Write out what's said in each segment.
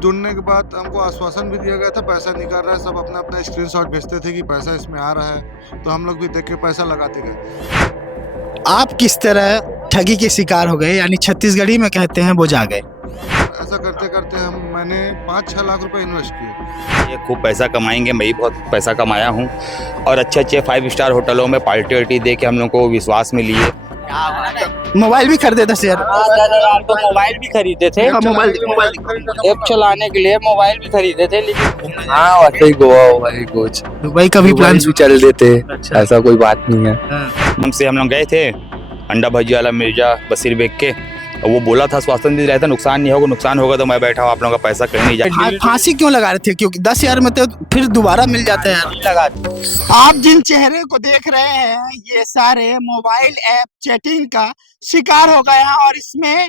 जुड़ने के बाद हमको आश्वासन भी दिया गया था पैसा निकाल रहा है, सब अपना अपना स्क्रीनशॉट भेजते थे कि पैसा इसमें आ रहा है, तो हम लोग भी देख के पैसा लगाते गए। आप किस तरह ठगी के शिकार हो गए, यानी छत्तीसगढ़ी में कहते हैं बुझा गए? ऐसा करते करते मैंने 5-6 लाख रुपए इन्वेस्ट किए। ये खूब पैसा कमाएंगे, मैं भी बहुत पैसा कमाया हूँ और अच्छे अच्छे 5 स्टार होटलों में पार्टी वार्टी दे के हम लोग को विश्वास में लिए। मोबाइल भी खरीदे थे शेयर? तो मोबाइल भी खरीदे थे, मोबाइल ऐप चलाने के लिए मोबाइल भी खरीदे थे, लेकिन हाँ वैसे ही गोवा वही कुछ दुबई का भी प्लान भी चल देते, ऐसा कोई बात नहीं है। हमसे हम लोग गए थे अंडा भजी वाला मिर्जा बशीर बेग के, और वो बोला था स्वास्थ्य दे रहा था नुकसान नहीं होगा, नुकसान होगा तो मैं बैठा हूँ, आप लोगों का पैसा कहीं नहीं जाए। फांसी क्यों लगा रहे थे? क्योंकि 10,000 में तो फिर दोबारा मिल जाता है। लगा आप जिन चेहरे को देख रहे हैं ये सारे मोबाइल ऐप चैटिंग का शिकार हो गए हैं और इसमें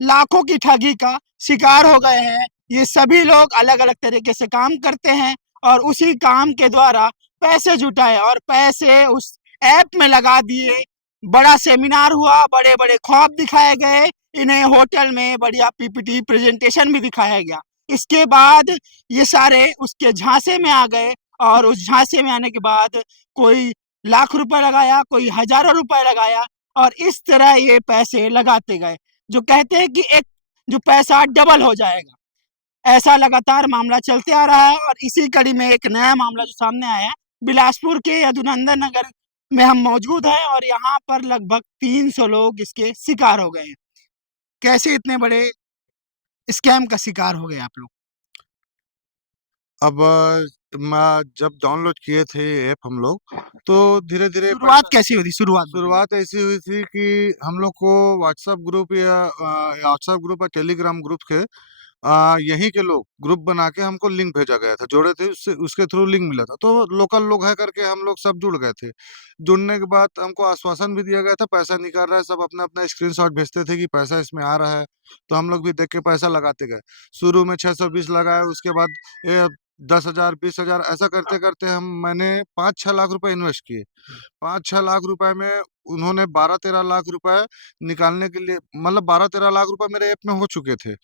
लाखों की ठगी का शिकार हो गए हैं। ये सभी लोग अलग अलग तरीके से काम करते हैं और उसी काम के द्वारा पैसे जुटाए और पैसे उस ऐप में लगा दिए। बड़ा सेमिनार हुआ, बड़े बड़े ख्वाब दिखाए गए, इन्हें होटल में बढ़िया पीपीटी प्रेजेंटेशन भी दिखाया गया। इसके बाद ये सारे उसके झांसे में आ गए और उस झांसे में आने के बाद कोई लाख रुपए लगाया, कोई हजारों रुपए लगाया और इस तरह ये पैसे लगाते गए, जो कहते हैं कि एक जो पैसा डबल हो जाएगा। ऐसा लगातार मामला चलते आ रहा है और इसी कड़ी में एक नया मामला जो सामने आया है, बिलासपुर के यदुनंदन नगर में हम मौजूद हैं और यहाँ पर लगभग 300 लोग इसके शिकार हो गए हैं। कैसे इतने बड़े स्कैम का शिकार हो गए आप लोग? अब मैं जब डाउनलोड किए थे ये ऐप हम लोग, तो धीरे धीरे शुरुआत कैसी हुई थी? शुरुआत ऐसी हुई थी कि हम लोग को व्हाट्सएप ग्रुप या टेलीग्राम ग्रुप के यहीं के लोग ग्रुप बना के हमको लिंक भेजा गया था, जोड़े थे, उससे उसके थ्रू लिंक मिला था, तो लोकल लोग है करके हम लोग सब जुड़ गए थे। जुड़ने के बाद हमको आश्वासन भी दिया गया था पैसा निकाल रहा है, सब अपना अपना स्क्रीनशॉट भेजते थे कि पैसा इसमें आ रहा है, तो हम लोग भी देख के पैसा लगाते गए। शुरू में 620 लगाए, उसके बाद 10,000 20,000 ऐसा करते करते मैंने 5-6 लाख रुपए इन्वेस्ट किए। 5-6 लाख रुपए में उन्होंने 12-13 लाख रुपए निकालने के लिए, मतलब 12-13 लाख रुपए मेरे ऐप में हो चुके थे।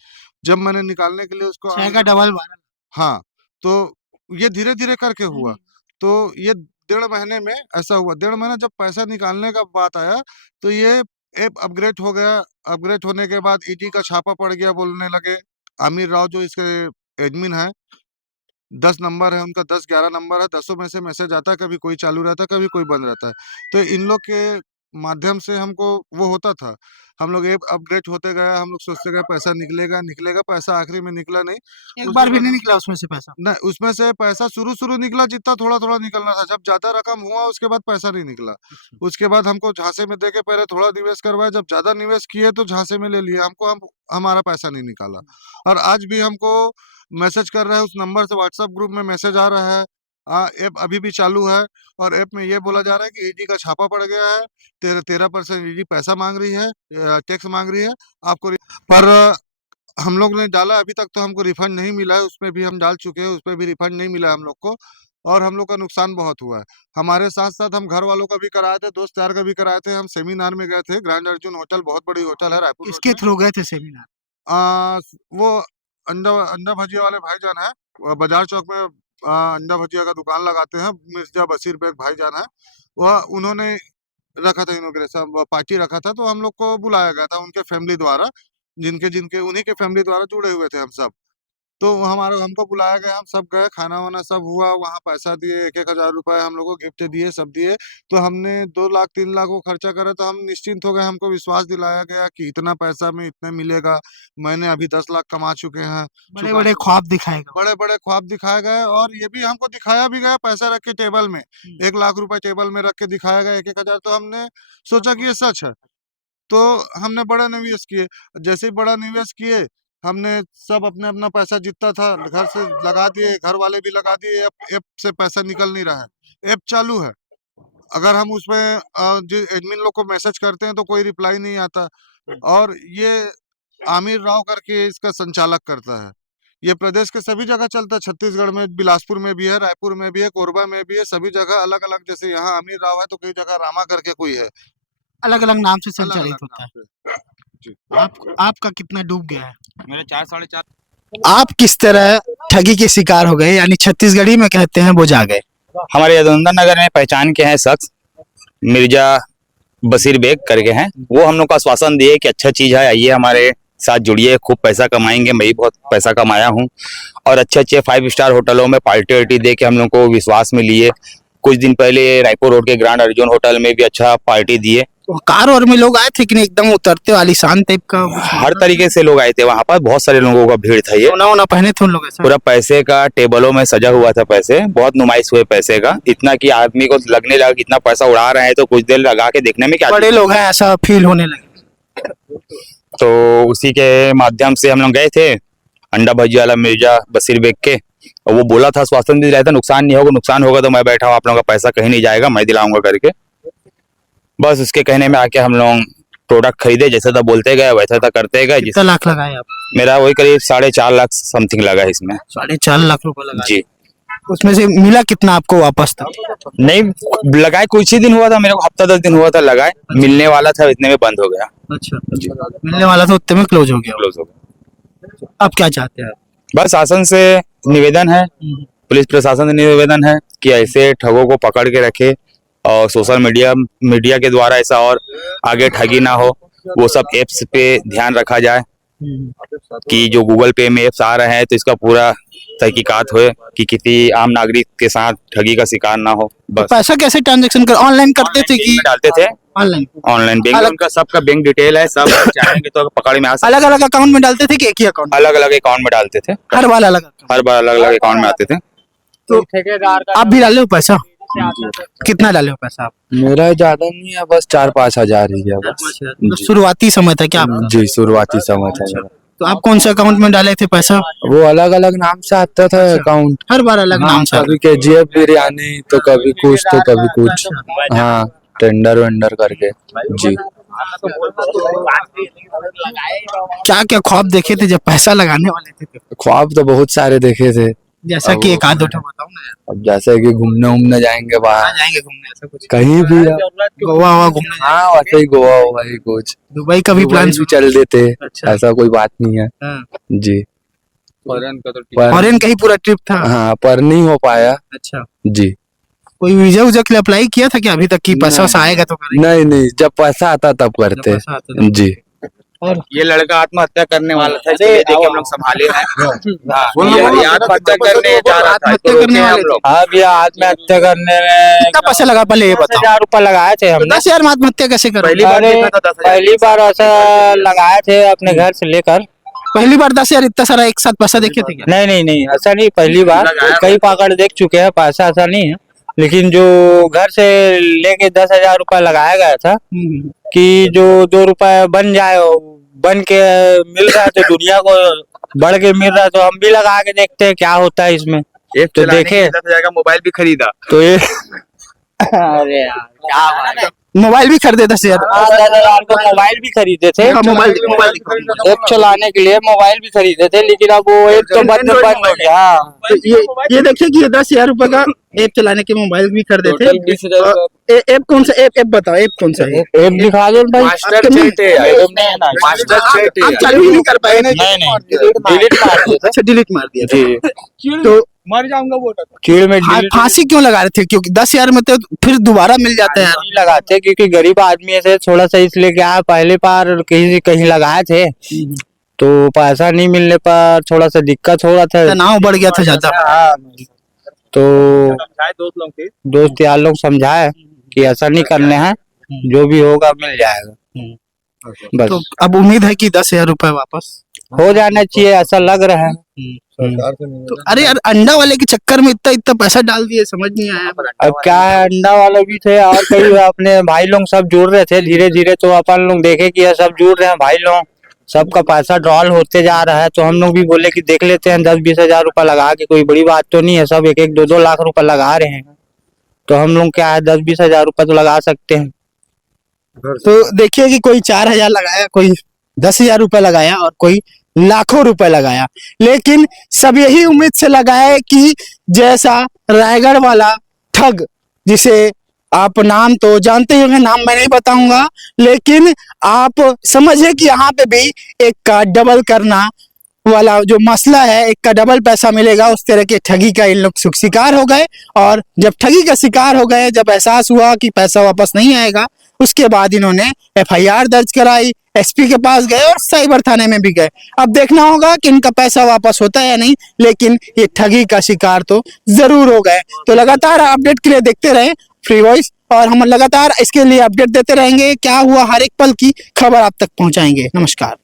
जब मैंने निकालने के लिए उसको छह का डबल 12। हाँ, तो ये धीरे-धीरे करके हुआ। तो ये 1.5 महीने में ऐसा हुआ। 1.5 महीना जब पैसा निकालने का बात आया, तो ये ऐप अपग्रेड हो गया। अपग्रेड होने के बाद ईडी का छापा पड़ गया, बोलने लगे। आमिर राव जो इसके एडमिन हैं, 10 नंबर है उनका, 10-11 नंबर है, 10 में से मैसेज आता है, कभी कोई चालू रहता है, कभी कोई बंद रहता है। तो इन लोग के माध्यम से हमको वो होता था। हम लोग ऐप अपग्रेड होते गए, हम लोग सोचते गए पैसा निकलेगा, निकलेगा, पैसा आखिरी में निकला नहीं। एक उसके बार भी बाद नहीं निकला उसमें से पैसा? नहीं, उसमें से पैसा शुरू-शुरू निकला जितना थोड़ा-थोड़ा निकलना था। जब ज़्यादा रकम हुआ उसके बाद पैसा नहीं निकला। उसके बाद हमको झांसे में देके पहले थोड़ा निवेश करवाया, जब ज़्यादा निवेश किए तो झांसे में ले लिए हमको, हमारा पैसा नहीं निकाला। और आज भी हमको मैसेज कर रहा है उस नंबर से, व्हाट्सएप ग्रुप में मैसेज आ रहा है। ऐप अभी भी चालू है और ऐप में ये बोला जा रहा है कि ईडी का छापा पड़ गया है, 13% ईडी पैसा माँग रही है, टैक्स माँग रही है आपको। पर हम लोग ने डाला, अभी तक तो हमको रिफंड नहीं मिला है, उसमें भी हम डाल चुके हैं, उसपे भी रिफंड नहीं मिला है हम लोग को और हम लोग का नुकसान बहुत हुआ है। हमारे साथ-साथ हम घर वालों का भी कराए थे, दोस्त यार का भी कराए थे। हम सेमिनार में गए थे, ग्रैंड अर्जुन होटल, बहुत बड़ी होटल है रायपुर रोड किसके में। थ्रू गए थे सेमिनार? वो अंडा अंडा भजिया वाले भाईजान हैं, बाजार चौक में अंडा भजिया का दुकान लगाते हैं, मिर्जा बशीर बेग भाईजान हैं। वह उन्होंने रखा था, इनॉग्रेशन पार्टी रखा था, तो हम लोग को बुलाया गया था उनके फैमिली द्वारा, जिनके उन्हीं के फैमिली द्वारा जुड़े हुए थे हम सब। तो हमको बुलाया गया, हम सब गए, खाना-वाना सब हुआ, वहाँ पैसा दिए, 1-1 हज़ार रुपए हम लोग को गिफ्ट दिए, सब दिए। तो हमने 2 लाख 3 लाख वो खर्चा करा, तो हम निश्चिंत हो गए, हमको विश्वास दिलाया गया कि इतना पैसा में इतना मिलेगा। मैंने अभी 10 लाख कमा चुके हैं। बड़े-बड़े ख्वाब दिखाए गए। बड़े-बड़े ख्वाब दिखाए गए और ये भी हमको दिखाया भी गया, पैसा रख के टेबल में, 1 लाख रुपए टेबल में रख के दिखाया गया, 1-1 हज़ार, तो हमने सोचा कि ये सच है। तो हमने बड़ा निवेश किए। जैसे ही बड़ा निवेश किए, हमने सब अपना-अपना पैसा जितना था घर से लगा दिए, घर वाले भी लगा दिए, ऐप ऐप से पैसा निकल नहीं रहा है। ऐप चालू है, अगर हम उसमें जो एडमिन लोग को मैसेज करते हैं तो कोई रिप्लाई नहीं आता और ये आमिर राव करके इसका संचालक करता है। ये प्रदेश के सभी जगह चलता है, छत्तीसगढ़ में, बिलासपुर में भी है, रायपुर में भी है, कोरबा में भी है, सभी जगह अलग-अलग। जैसे यहाँ आमिर राव है तो कई जगह रामा करके कोई है, अलग-अलग नाम से अलग-अलग संचालित होता नाम है। से। जी। आपका कितना डूब गया है? मेरे 4 साढ़े 4 आप किस तरह ठगी के शिकार हो गए, यानी छत्तीसगढ़ी में कहते हैं बुझा गए? हमारे यदुवंदन नगर में पहचान के हैं शख्स मिर्जा बशीर बेग करके हैं। वो हम लोग को आश्वासन दिए कि अच्छा चीज है, आइए हमारे साथ जुड़िए, खूब पैसा कमाएंगे। मैं भी बहुत पैसा कमाया हूँ और अच्छे अच्छे 5 स्टार होटलों में पार्टी वार्टी दे के हम लोग को विश्वास में लिए। कुछ दिन पहले रायपुर रोड के ग्रैंड अर्जुन होटल में भी अच्छा पार्टी दिए। तो कार और में लोग आए थे कि नहीं, एकदम उतरते आलीशान टाइप का? हर तरीके से लोग आए थे वहां पर, बहुत सारे लोगों का भीड़ था। ये सोना वोना पहने थे उन लोग ऐसा? पूरा पैसे का टेबलों में सजा हुआ था, पैसे बहुत नुमाइश हुए पैसे का, इतना कि आदमी को लगने लगा कि इतना पैसा उड़ा रहे हैं, तो कुछ देर लगा के देखने में क्या बड़े लोग हैं ऐसा फील होने लगे। तो उसी के माध्यम से हम लोग गए थे अंडा भजी वाला मिर्जा बशीर बेग के, और वो बोला था, आश्वासन भी दिया था, नुकसान नहीं होगा, नुकसान होगा तो मैं बैठा हूँ, आप लोगों का पैसा कहीं नहीं जाएगा, मैं दिलाऊंगा करके। बस उसके कहने में आके हम लोग प्रोडक्ट खरीदे, जैसा था बोलते गए वैसा था करते गए। कितना लाख लगाए आप? मेरा वही करीब 4.5 लाख समथिंग लगा है इसमें। 4.5 लाख रुपए लगा? जी। उसमें से मिला कितना आपको वापस तक? नहीं लगाए, कुछ ही दिन हुआ था, मेरे को हफ्ता 10 दिन हुआ था लगाए, मिलने वाला था, इतने में बंद हो गया। अच्छा, मिलने वाला था उतने में क्लोज हो गया। क्लोज हो गया। अब क्या चाहते हैं? बस शासन से निवेदन है, पुलिस प्रशासन से निवेदन है कि ऐसे ठगों को पकड़ के रखे और सोशल मीडिया के द्वारा ऐसा और आगे ठगी ना हो, वो सब एप्स पे ध्यान रखा जाए कि जो गूगल पे में एप्स आ रहे हैं तो इसका पूरा तहकीकात होए कि किसी आम नागरिक के साथ ठगी का शिकार ना हो। बस पैसा कैसे ट्रांजैक्शन कर, ऑनलाइन करते थे कि डालते थे? ऑनलाइन? ऑनलाइन बैंक, अलग- उनका सबका बैंक डिटेल है, सब चाहेंगे तो पकड़ में आ सकते। अलग अलग अकाउंट में डालते थे कि एक ही अकाउंट? अलग अलग अकाउंट में डालते थे, हर बार अलग account? हर बार अलग अलग अकाउंट में आते थे। तो आप भी डाले हो पैसा? कितना डाले हो पैसा आप? मेरा ज्यादा नहीं है, बस 4-5 हजार ही है बस। तो शुरुआती समय था क्या आपका? जी, शुरुआती समय था मेरा। तो आप कौन से अकाउंट में डाले थे पैसा? वो अलग अलग नाम से आता था अकाउंट। हर बार अलग नाम से? कभी KGF बिरयानी तो कभी कुछ तो कभी कुछ, हाँ टेंडर वेंडर करके। जी। क्या क्या ख्वाब देखे थे जब पैसा लगाने वाले थे? ख्वाब तो बहुत सारे देखे थे। जैसा कि एक आध दो बताओ ना यार। अब जैसे कि घूमने जाएंगे कहाँ बाहर, जाएंगे घूमने, ऐसा कुछ? कहीं भी। गोवा वोवा घूमने? हाँ वैसे ही गोवा हुआ ही कुछ, दुबई का भी प्लान? भी चल देते। अच्छा। ऐसा कोई बात नहीं है। हाँ। जी। फॉरेन का ही पूरा ट्रिप था? हाँ, पर नहीं हो पाया। अच्छा। जी। कोई वीजा उजा के लिए अप्लाई किया था क्या अभी तक, कि पैसा वैसा आएगा तो करेंगे? नहीं नहीं, जब पैसा आता तब जब करते। पैसा आता तो। जी। और ये लड़का आत्महत्या करने वाला था, इसलिए देखिए हम लोग संभाले हैं। ये आत्महत्या करने जा रहा था, आत्महत्या करने वाले थे? अब ये आत्महत्या करने में कितना पैसा लगा पहले ये बताओ? 10,000 रुपए लगाए थे हमने। 10,000 में आत्महत्या कैसे कर? पहली बार अरे देखा था 10,000। पहली बार ऐसा लगाए थे अपने घर से लेकर। पहली बार 10,000 इतना सारा एक साथ पैसा देखे थे क्या? नहीं नहीं नहीं, ऐसा नहीं, पहली बार। कई पाकड़ देख चुके हैं, पैसा ऐसा नहीं है, लेकिन जो घर से लेके 10,000 रुपए लगाया गया था कि जो 2 रुपए बन जाए, बन के मिल रहा है तो दुनिया को बढ़ के मिल रहा है, तो हम भी लगा के देखते हैं क्या होता है इसमें। तो देखे 10,000 का मोबाइल भी खरीदा। तो ये अरे यार क्या बात है। मोबाइल भी खरीदे 10,000? 10,000 का मोबाइल भी खरीदे थे, मोबाइल ऐप चलाने के लिए मोबाइल भी खरीदे थे, लेकिन अब वो ऐप तो बंद हो गया। हाँ। तो ये देखिए कि ये 10,000 रुपए का ऐप चलाने के मोबाइल भी खरीदे थे। टोटल 20,000 ऐप कौन सा ऐप बताओ, ऐप कौन सा है? ऐप दिखा दो भाई। मास्टर चैट है, मास्टर चैट आप चालू ही नहीं कर पाए ना? नहीं डिलीट मार दिए थे। अच्छा, डिलीट मार दिया जी। तो मर जाऊंगा वो कीड़ में delete फांसी क्यों लगा रहे थे? क्योंकि 10,000 में तो फिर दोबारा मिल जाता है यार। नहीं लगाते, क्योंकि गरीब आदमी से थोड़ा सा इसलिए क्या, पहले बार कहीं कहीं लगाए थे तो पैसा नहीं मिलने पर थोड़ा सा दिक्कत हो रहा था। तनाव बढ़ गया था ज्यादा। हाँ, तो दोस्त लोग थे। दोस्त यार लोग समझाए कि ऐसा नहीं करने हैं, जो भी होगा मिल जाएगा। बस तो अब उम्मीद है कि 10,000 रुपए वापस हो जाना चाहिए, ऐसा लग रहा है। तो अरे यार, अंडा वाले के चक्कर में इतना इतना पैसा डाल दिए, समझ नहीं आया। अब क्या है, अंडा वाले भी थे और कई अपने भाई लोग सब जुड़ रहे थे धीरे धीरे, तो अपन लोग देखे कि ये सब जुड़ रहे हैं भाई लोग, सबका पैसा ड्रॉल होते जा रहा है, तो हम लोग भी बोले कि देख लेते हैं 10-20 हजार रुपए लगा के, कोई बड़ी बात तो नहीं है, सब 1-1, 2-2 लाख रुपए लगा रहे हैं, तो हम लोग क्या है 10-20 हजार रुपए तो लगा सकते हैं। तो देखिए कि कोई 4,000 लगाया, कोई 10,000 रुपए लगाया और कोई लाखों रुपए लगाया, लेकिन सब यही उम्मीद से लगाए कि जैसा रायगढ़ वाला ठग, जिसे आप नाम तो जानते ही होंगे, नाम मैं नहीं बताऊंगा, लेकिन आप समझिए कि यहाँ पे भी एक का डबल करना वाला जो मसला है, एक का डबल पैसा मिलेगा, उस तरह के ठगी का इन लोग शिकार हो गए। और जब ठगी का शिकार हो गए, जब एहसास हुआ कि पैसा वापस नहीं आएगा, उसके बाद इन्होंने FIR दर्ज कराई, SP के पास गए और साइबर थाने में भी गए। अब देखना होगा कि इनका पैसा वापस होता है या नहीं, लेकिन ये ठगी का शिकार तो जरूर हो गए। तो लगातार अपडेट के लिए देखते रहे फ्री वॉइस, और हम लगातार इसके लिए अपडेट देते रहेंगे। क्या हुआ हर एक पल की खबर आप तक पहुंचाएंगे। नमस्कार।